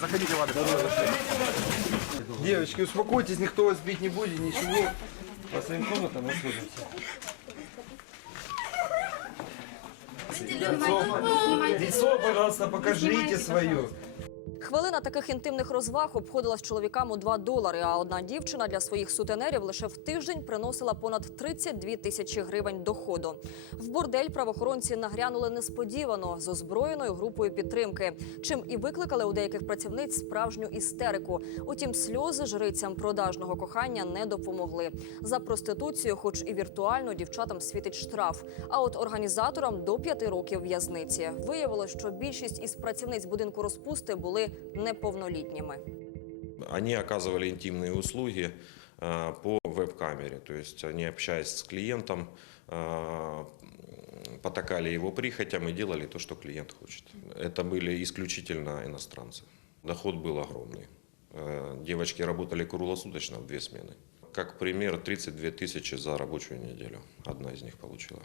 Заходите, ладно. Девочки, успокойтесь, никто вас бить не будет, ничего. По своим комнатам расходимся. Лицо, лицо, пожалуйста, покажите свое. Хвилина таких інтимних розваг обходилась чоловікам у 2 долари. А одна дівчина для своїх сутенерів лише в тиждень приносила понад 32 тисячі гривень доходу. В бордель правоохоронці нагрянули несподівано з озброєною групою підтримки, чим і викликали у деяких працівниць справжню істерику. Утім, сльози жрицям продажного кохання не допомогли. За проституцію, хоч і віртуально, дівчатам світить штраф. А от організаторам до 5 років в'язниці. Виявилось, що більшість із працівниць будинку розпусти були неповнолітніми. Они оказывали интимные услуги э, по веб-камере, то есть они, общаясь с клиентом, э, потакали его прихотям и делали то, что клиент хочет. Это были исключительно иностранцы. Доход был огромный. Э, Девочки работали круглосуточно в две смены. Как пример, 32 тысячи за рабочую неделю одна из них получила.